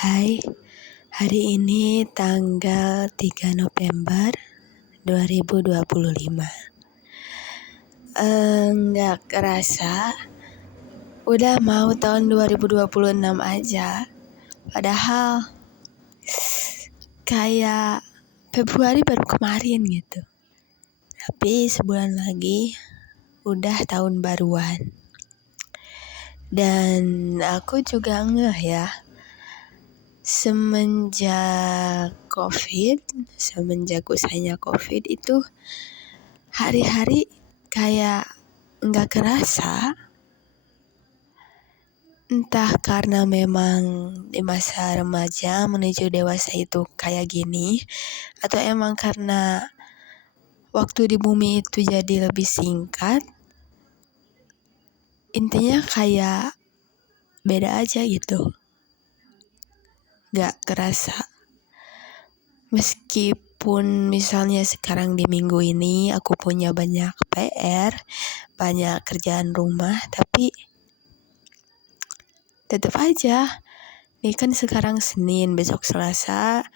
Hai, hari ini tanggal 3 November 2025. Nggak kerasa, udah mau tahun 2026 aja. Padahal kayak Februari baru kemarin gitu. Tapi sebulan lagi udah tahun baruan. Dan aku juga ngeh ya, semenjak usahanya COVID itu hari-hari kayak nggak kerasa. Entah karena memang di masa remaja menuju dewasa itu kayak gini, atau emang karena waktu di bumi itu jadi lebih singkat. Intinya kayak beda aja gitu, nggak kerasa. Meskipun misalnya sekarang di minggu ini aku punya banyak PR, banyak kerjaan rumah, tapi tetap aja. Ini kan sekarang Senin, besok Selasa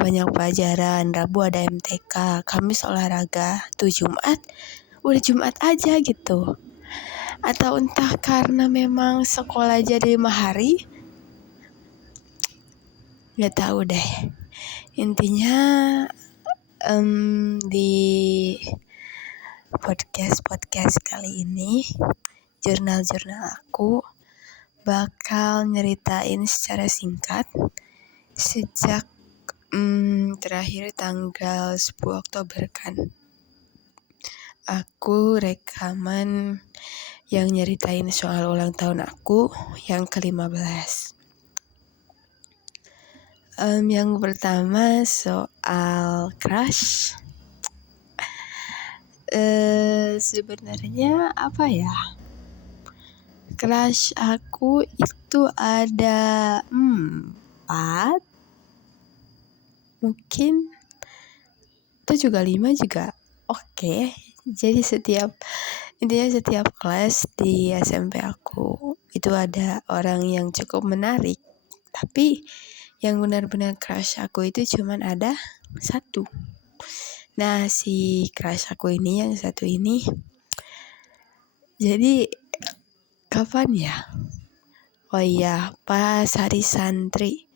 banyak pelajaran, Rabu ada MTK, Kamis olahraga, tuh Jumat, udah Jumat aja gitu. Atau entah karena memang sekolah jadi 5 hari, gak tahu deh. Intinya di podcast kali ini, jurnal aku bakal nyeritain secara singkat sejak terakhir tanggal 10 Oktober kan. Aku rekaman yang nyeritain soal ulang tahun aku yang ke-15. Yang pertama soal crush. Sebenarnya apa ya? Crush aku itu ada 4, mungkin itu juga 5 juga oke. Jadi setiap kelas di SMP aku itu ada orang yang cukup menarik, tapi yang benar-benar crush aku itu cuman ada 1. Nah, si crush aku ini yang 1 ini, jadi kapan ya? Oh iya, pas hari santri.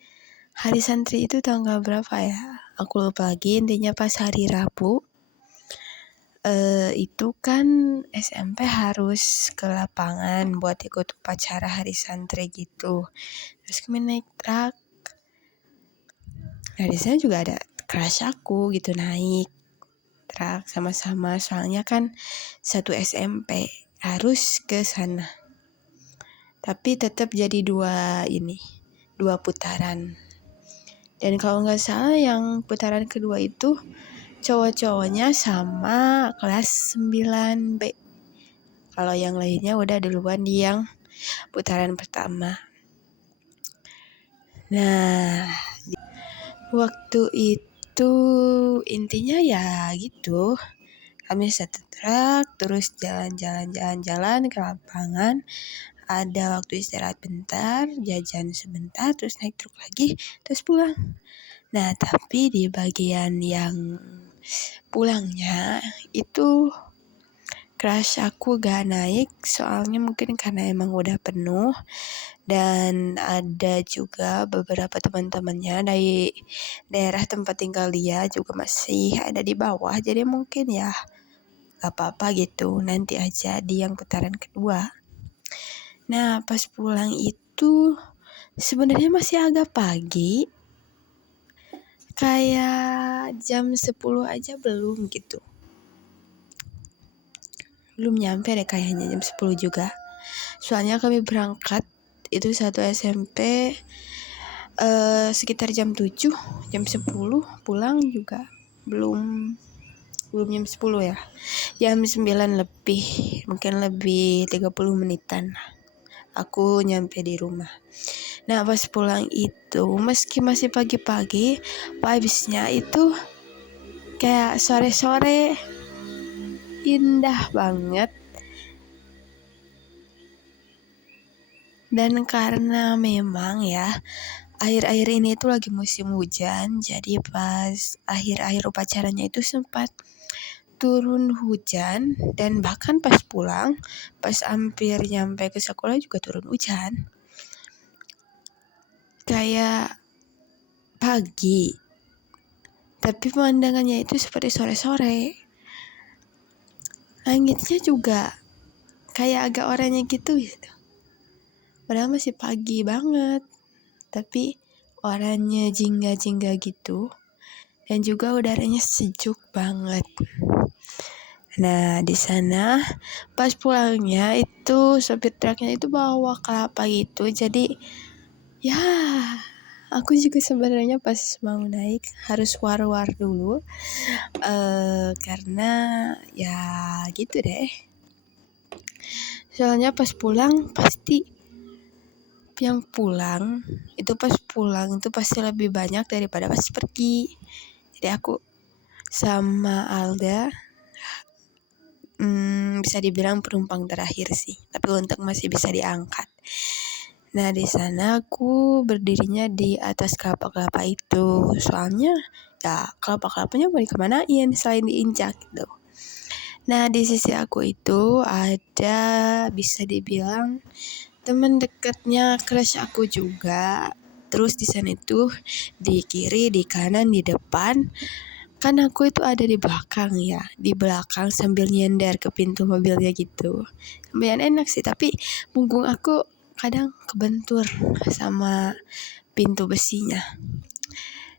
Hari santri itu tanggal berapa ya? Aku lupa lagi, intinya pas hari Rabu. Itu kan SMP harus ke lapangan buat ikut upacara hari santri gitu. Terus kami naik truk. Nah, di sana juga ada crush aku gitu, naik truk sama-sama. Soalnya kan satu SMP harus ke sana. Tapi tetap jadi 2 putaran. Dan kalau nggak salah yang putaran kedua itu cowok-cowoknya sama kelas 9B. Kalau yang lainnya udah duluan di yang putaran pertama. Nah, waktu itu intinya ya gitu. Kami satu truk, terus jalan-jalan ke lapangan. Ada waktu istirahat bentar, jajan sebentar, terus naik truk lagi, terus pulang. Nah, tapi di bagian yang pulangnya itu crush aku gak naik, soalnya mungkin karena emang udah penuh. Dan ada juga beberapa teman-temannya dari daerah tempat tinggal dia juga masih ada di bawah. Jadi mungkin ya gak apa-apa gitu, nanti aja di yang putaran kedua. Nah, pas pulang itu sebenarnya masih agak pagi. Kayak jam 10 aja belum gitu. Belum nyampe deh kayaknya jam 10 juga. Soalnya kami berangkat itu satu SMP sekitar jam 7, jam 10 pulang juga belum jam 10 ya. Jam 9 lebih, mungkin lebih 30 menitan aku nyampe di rumah. Nah, pas pulang itu meski masih pagi-pagi, vibes-nya itu kayak sore-sore, indah banget. Dan karena memang ya akhir-akhir ini itu lagi musim hujan, jadi pas akhir-akhir upacaranya itu sempat turun hujan, dan bahkan pas pulang, pas hampir nyampe ke sekolah juga turun hujan. Kayak pagi, tapi pemandangannya itu seperti sore-sore. Langitnya juga kayak agak oranye gitu. Padahal masih pagi banget, tapi oranye jingga-jingga gitu. Dan juga udaranya sejuk banget. Nah, di sana pas pulangnya itu sopir truknya itu bawa kelapa gitu. Jadi ya, aku juga sebenarnya pas mau naik harus war-war dulu. Karena ya gitu deh. Soalnya pas pulang pasti yang pulang itu pasti lebih banyak daripada pas pergi. Jadi aku sama Alda bisa dibilang penumpang terakhir sih, tapi untung masih bisa diangkat. Nah, di sana aku berdirinya di atas kelapa-kelapa itu, soalnya ya kelapa-kelapanya mau dikemanain selain diinjak gitu. Nah, di sisi aku itu ada bisa dibilang teman dekatnya crush aku juga. Terus di sana itu di kiri, di kanan, di depan. Kan aku itu ada di belakang ya, di belakang sambil nyender ke pintu mobilnya gitu. Lumayan enak sih, tapi punggung aku kadang kebentur sama pintu besinya.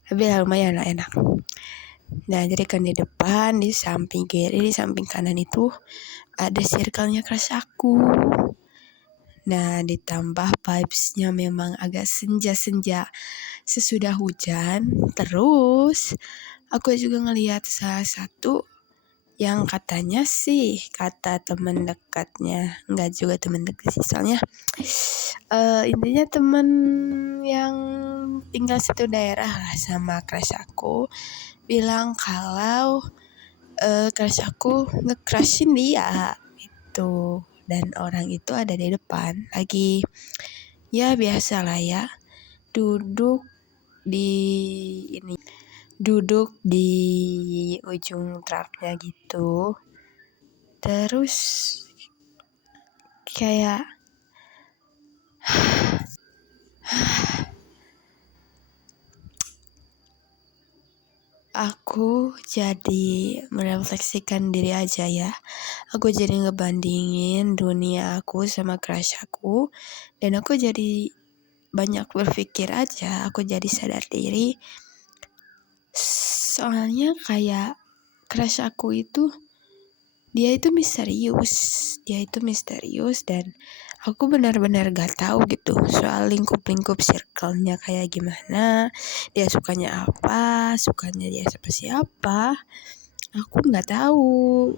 Tapi ya lumayan lah enak. Nah, jadi kan di depan, di samping kiri, di samping kanan itu ada circle-nya crush aku. Nah, ditambah vibes-nya memang agak senja-senja sesudah hujan. Terus aku juga ngelihat salah satu yang katanya sih, kata teman dekatnya, enggak juga teman dekat sih, soalnya intinya teman yang tinggal satu daerah lah sama crush aku, bilang kalau crush aku nge-crushin dia gitu. Dan orang itu ada di depan lagi, ya biasa lah ya, duduk di ujung truknya gitu. Terus kayak aku jadi merefleksikan diri aja ya. Aku jadi ngebandingin dunia aku sama crush aku, dan aku jadi banyak berpikir aja. Aku jadi sadar diri, soalnya kayak crush aku itu dia itu misterius dan aku benar-benar gak tahu gitu soal lingkup-lingkup circle-nya kayak gimana, dia sukanya apa, sukanya dia siapa, aku gak tahu.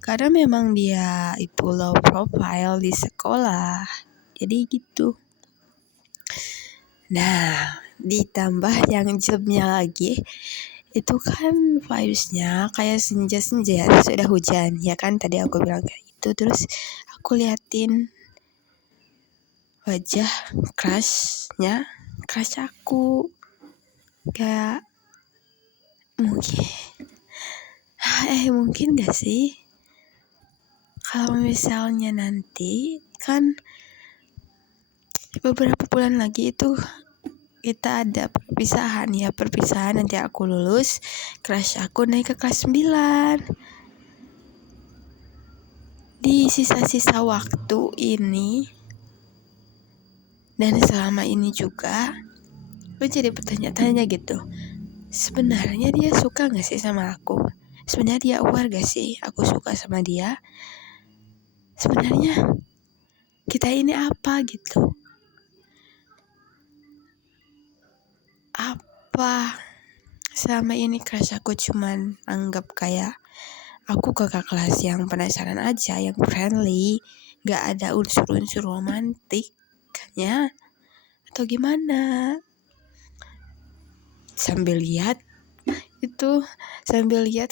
Karena memang dia itu low profile di sekolah, jadi gitu. Nah, ditambah yang jeleknya lagi, itu kan vibes-nya kayak senja-senja sudah hujan, ya kan tadi aku bilang kayak gitu. Terus aku liatin wajah crush aku, kayak mungkin gak sih kalau misalnya nanti kan beberapa bulan lagi itu kita ada perpisahan nanti aku lulus, crush aku naik ke kelas 9. Di sisa-sisa waktu ini dan selama ini juga gue jadi bertanya-tanya gitu, sebenarnya dia suka gak sih sama aku? Sebenarnya dia aware gak sih aku suka sama dia? Sebenarnya kita ini apa gitu? Apa selama ini crush aku cuman anggap kayak aku kakak kelas yang penasaran aja, yang friendly, gak ada unsur-unsur romantiknya, atau gimana? Sambil lihat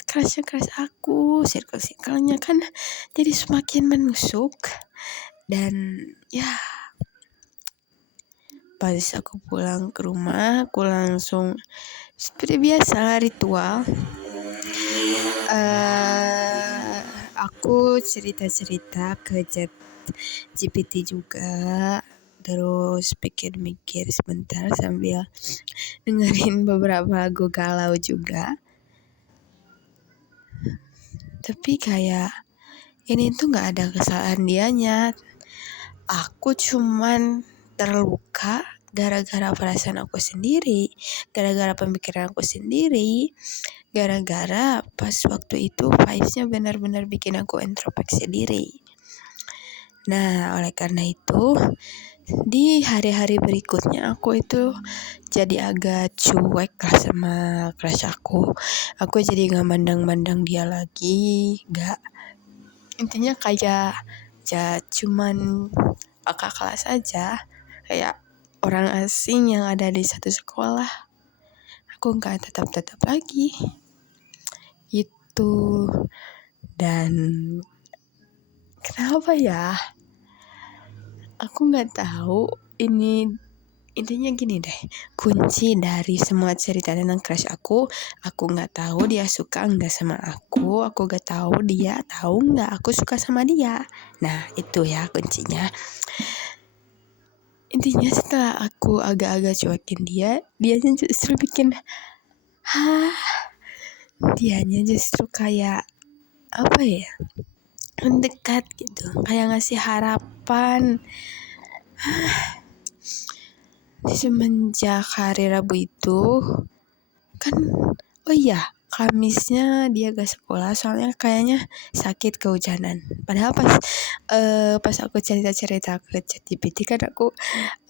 crush aku, circle-circle-nya kan jadi semakin menusuk. Dan ya Pas aku pulang ke rumah, aku langsung seperti biasa ritual. Aku cerita-cerita ke Chat GPT juga, terus mikir-mikir sebentar sambil dengerin beberapa lagu galau juga. Tapi kayak ini tuh nggak ada kesalahan dianya. Aku cuman terluka gara-gara perasaan aku sendiri, gara-gara pemikiran aku sendiri, gara-gara pas waktu itu vibes-nya benar-benar bikin aku introspeksi diri. Nah, oleh karena itu, di hari-hari berikutnya aku itu jadi agak cuek lah sama crush aku. Aku jadi gak mandang-mandang dia lagi, gak. Intinya kayak ya cuman kakak kelas aja, kayak orang asing yang ada di satu sekolah. Aku gak tetap-tetap lagi. Itu. Dan kenapa ya? Aku gak tahu ini. Intinya gini deh, kunci dari semua cerita tentang crush aku nggak tahu dia suka nggak sama aku nggak tahu dia tahu nggak aku suka sama dia. Nah itu ya kuncinya. Intinya setelah aku agak-agak cuekin dianya justru bikin, dianya justru kayak apa ya, mendekat gitu, kayak ngasih harapan. Semenjak hari Rabu itu kan, oh iya, Kamisnya dia gak sekolah soalnya kayaknya sakit kehujanan. Padahal pas aku cerita-cerita ke ChatGPT kan aku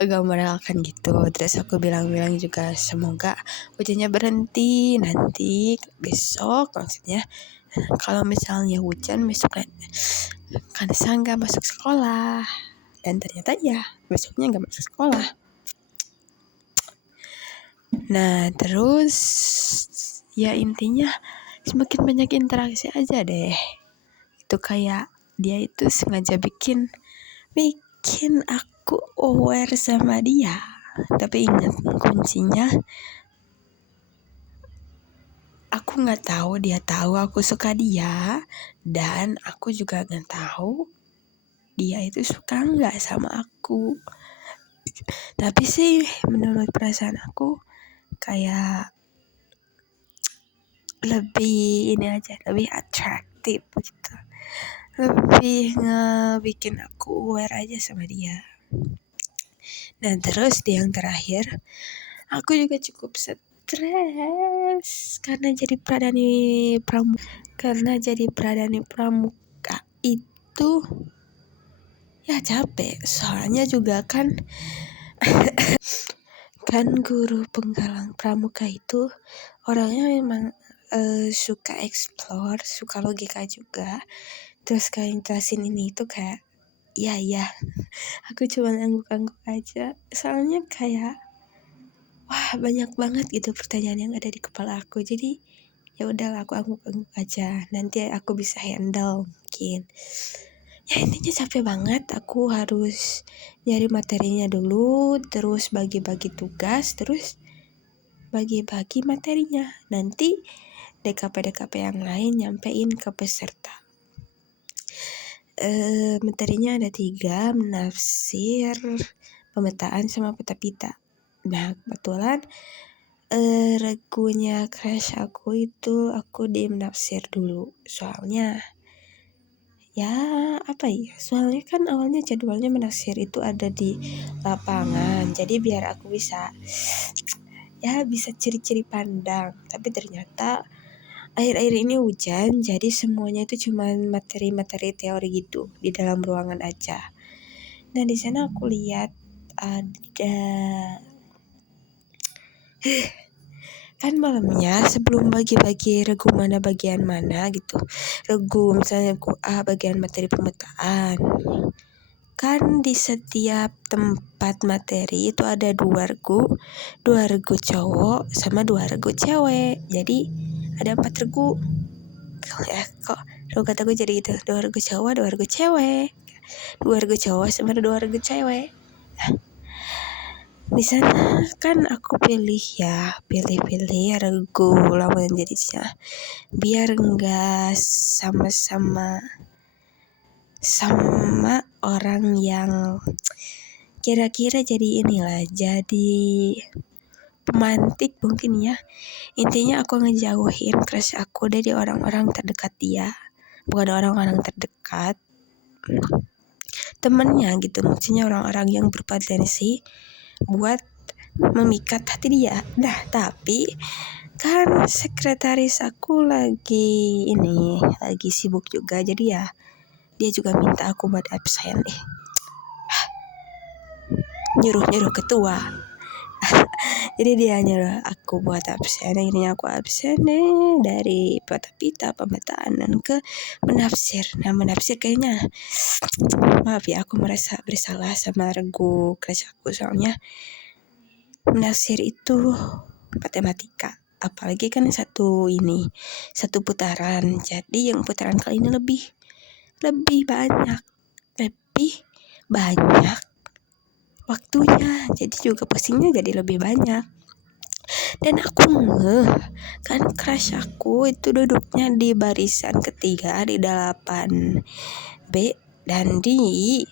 agak merelakan gitu. Terus aku bilang-bilang juga semoga hujannya berhenti nanti besok, maksudnya kalau misalnya hujan besok kan nggak masuk sekolah. Dan ternyata ya besoknya nggak masuk sekolah. Nah terus ya intinya semakin banyak interaksi aja deh. Itu kayak dia itu sengaja bikin aku aware sama dia. Tapi ingat kuncinya, aku nggak tahu dia tahu aku suka dia, dan aku juga nggak tahu dia itu suka nggak sama aku. Tapi sih menurut perasaan aku kayak lebih ini aja, lebih atraktif gitu, lebih ngebikin aku aware aja sama dia. Dan terus di yang terakhir, aku juga cukup stres karena jadi pradani pramuka itu ya capek. Soalnya juga kan kan guru penggalang pramuka itu orangnya memang suka explore, suka logika juga. Terus kayak jelasin ini itu kayak ya aku cuma angguk-angguk aja. Soalnya kayak wah banyak banget gitu pertanyaan yang ada di kepala aku. Jadi ya udahlah aku angguk-angguk aja. Nanti aku bisa handle mungkin. Ya intinya capek banget. Aku harus nyari materinya dulu, terus bagi-bagi tugas, terus bagi-bagi materinya. Nanti DKP yang lain nyampein ke peserta. Materinya ada 3, menafsir, pemetaan, sama peta-pita. Nah kebetulan regunya crush aku itu aku di menafsir dulu. Soalnya soalnya kan awalnya jadwalnya menafsir itu ada di lapangan. Jadi biar aku bisa ciri-ciri pandang. Tapi ternyata akhir-akhir ini hujan, jadi semuanya itu cuma materi-materi teori gitu di dalam ruangan aja. Nah di sana aku lihat ada kan malamnya sebelum bagi-bagi regu mana bagian mana gitu, regu misalnya regu A bagian materi pemetaan, kan di setiap tempat materi itu ada 2 regu cowok sama 2 regu cewek. Jadi ada 4 regu. Kok kata gue jadi gitu, 2 regu cowok 2 regu cewek, 2 regu cowok sama 2 regu cewek. Di sana kan aku pilih regu lawan jenisnya biar enggak sama orang yang kira-kira jadi inilah, jadi pemantik mungkin ya. Intinya aku ngejauhin crush aku dari orang-orang terdekat dia, bukan orang-orang terdekat, temennya gitu, maksudnya orang-orang yang berpotensi buat memikat hati dia. Nah tapi kan sekretaris aku lagi sibuk juga, jadi ya dia juga minta aku buat absen. Nyuruh ketua. Jadi dia nyuruh aku buat absen. Akhirnya aku absen dari pita pemetaan ke menafsir. Nah menafsir kayaknya maaf ya, aku merasa bersalah sama regu kelas aku, soalnya menafsir itu matematika, apalagi kan satu putaran. Jadi yang putaran kali ini lebih banyak waktunya, jadi juga pusingnya jadi lebih banyak. Dan aku kan crush aku itu duduknya di barisan ketiga di 8B, dan di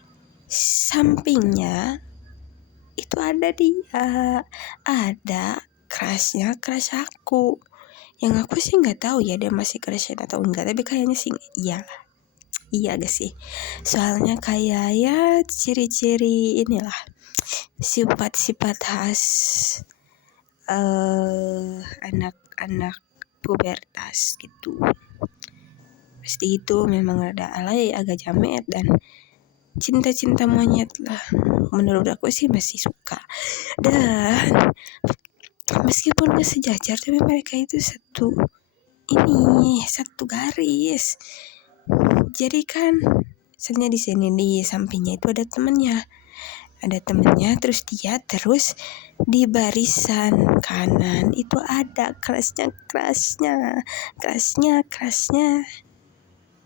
sampingnya itu ada crush aku. Yang aku sih nggak tahu ya dia masih crush atau enggak, tapi kayaknya sih iya gak sih, soalnya kayak ya ciri-ciri inilah, sifat-sifat khas anak-anak pubertas gitu. Pasti itu memang ada alay, agak jamet, dan cinta monyet lah. Menurut aku sih masih suka. Dan meskipun gak sejajar, tapi mereka itu satu garis. Jadi kan misalnya di sini di sampingnya itu ada temennya, terus di barisan kanan itu ada kelasnya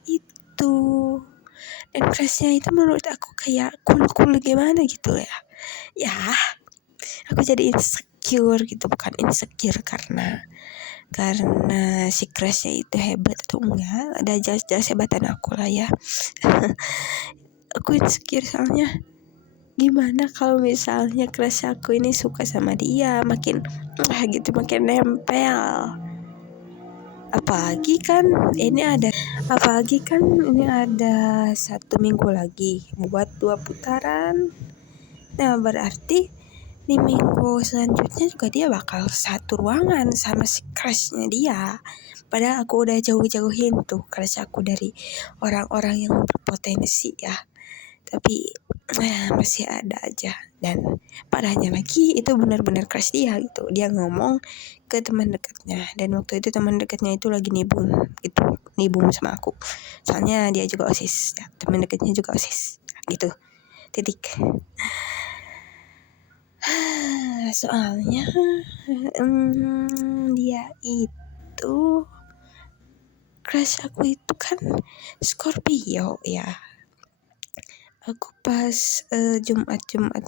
itu. Dan kelasnya itu menurut aku kayak cool gimana gitu ya aku jadi insecure gitu, bukan insecure karena si kelasnya itu hebat atau enggak, ada jelas hebatan aku lah ya. Aku insecure soalnya gimana kalau misalnya crush aku ini suka sama dia, makin nempel. Apalagi kan ini ada 1 minggu lagi buat 2 putaran. Nah berarti di minggu selanjutnya juga dia bakal satu ruangan sama si crushnya dia. Padahal aku udah jauhin tuh crush aku dari orang-orang yang berpotensi ya, tapi masih ada aja. Dan parahnya lagi itu benar-benar crush dia gitu. Dia ngomong ke teman dekatnya, dan waktu itu teman dekatnya itu lagi nibung sama aku, soalnya dia juga OSIS ya, teman dekatnya juga OSIS gitu. Titik. Soalnya dia itu crush aku itu kan Scorpio ya. Aku pas Jumat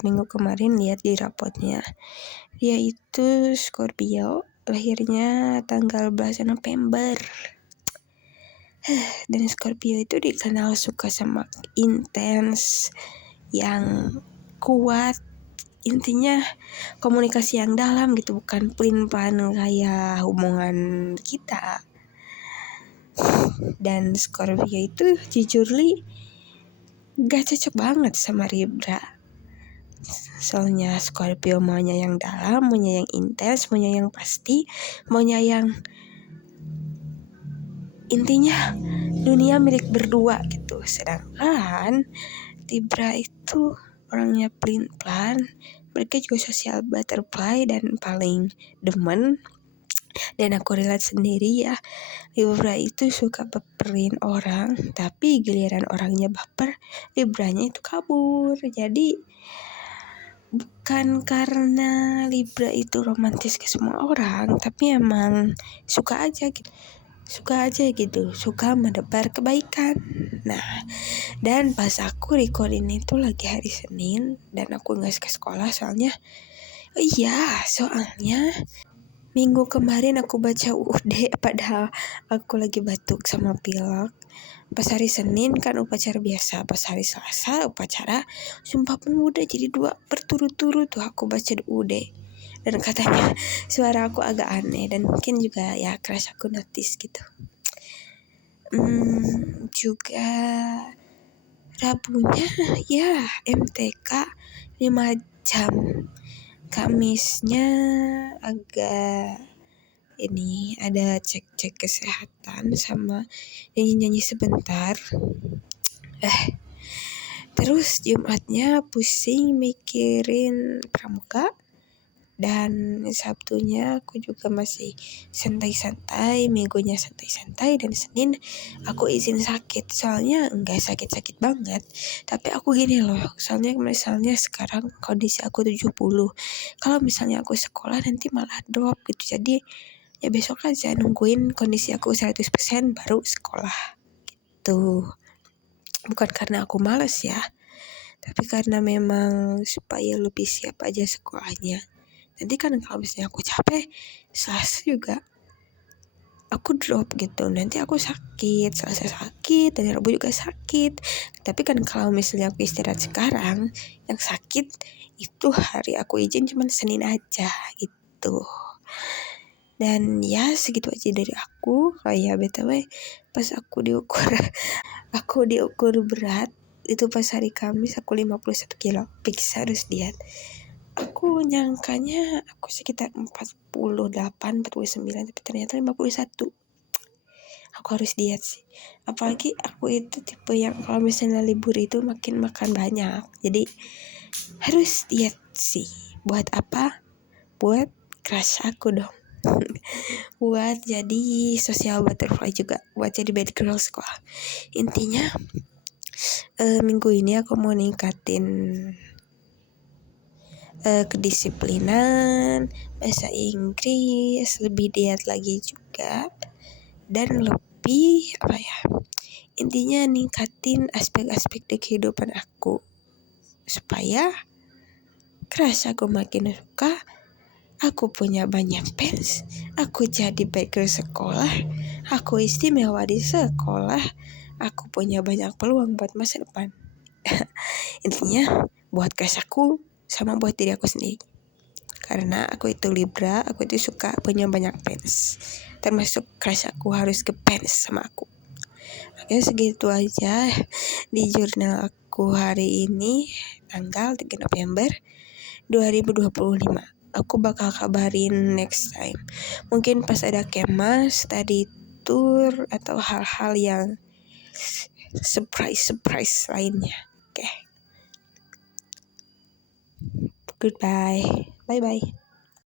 minggu kemarin lihat di rapotnya, dia itu Scorpio, lahirnya tanggal 11 November. Dan Scorpio itu dikenal suka sama intens, yang kuat, intinya komunikasi yang dalam gitu, bukan pelin-pelan kayak hubungan kita. Dan Scorpio itu jujur gak cocok banget sama Libra. Soalnya Scorpio maunya yang dalam, maunya yang intens, maunya yang pasti, maunya yang intinya dunia milik berdua gitu. Sedangkan Libra itu orangnya pelin-pelan, mereka juga social butterfly dan paling demen. Dan aku relate sendiri ya, Libra itu suka baperin orang, tapi giliran orangnya baper, Libranya itu kabur. Jadi bukan karena Libra itu romantis ke semua orang, tapi emang suka aja gitu, suka menebar kebaikan. Nah, dan pas aku record ini tuh lagi hari Senin, dan aku gak ke sekolah soalnya Oh iya, soalnya minggu kemarin aku baca UUD padahal aku lagi batuk sama pilek. Pas hari Senin kan upacara biasa, pas hari Selasa upacara Sumpah Pemuda, jadi 2 berturut-turut tuh aku baca UUD. Dan katanya suara aku agak aneh dan mungkin juga ya keras aku notice gitu. Juga Rabunya ya MTK 5 jam. Kamisnya agak ini ada cek-cek kesehatan sama nyanyi-nyanyi sebentar. Terus Jumatnya pusing mikirin pramuka. Dan Sabtunya aku juga masih santai-santai, Minggunya santai-santai, dan Senin aku izin sakit. Soalnya enggak sakit-sakit banget, tapi aku gini loh, soalnya misalnya sekarang kondisi aku 70. Kalau misalnya aku sekolah nanti malah drop gitu. Jadi ya besok aja nungguin kondisi aku 100% baru sekolah. Tuh, bukan karena aku males ya, tapi karena memang supaya lebih siap aja sekolahnya. Nanti kan kalau misalnya aku capek, Selasa juga aku drop gitu. Nanti aku sakit, Selasa sakit, dan Rabu juga sakit. Tapi kan kalau misalnya aku istirahat sekarang, yang sakit itu hari aku izin cuma Senin aja gitu. Dan ya segitu aja dari aku. Kayak BTW pas aku diukur berat itu pas hari Kamis aku 51 kilo. Fix harus diet. Aku nyangkanya aku sekitar 49, tapi ternyata 51. Aku harus diet sih. Apalagi aku itu tipe yang kalau misalnya libur itu makin makan banyak. Jadi harus diet sih. Buat apa? Buat crush aku dong. Buat jadi social butterfly juga. Buat jadi bad girl sekolah. Intinya minggu ini aku mau ningkatin kedisiplinan, bahasa Inggris, lebih diet lagi juga, dan lebih apa ya, intinya ningkatin aspek-aspek di kehidupan aku supaya kerasa aku makin suka, aku punya banyak fans, aku jadi baker sekolah, aku istimewa di sekolah, aku punya banyak peluang buat masa depan. Intinya buat aku sama buat diri aku sendiri. Karena aku itu Libra, aku itu suka punya banyak fans. Termasuk crush aku harus ke fans sama aku. Oke, segitu aja di jurnal aku hari ini, tanggal 3 November 2025. Aku bakal kabarin next time. Mungkin pas ada kemas, tadi tour, atau hal-hal yang surprise lainnya. Oke. Goodbye. Bye-bye.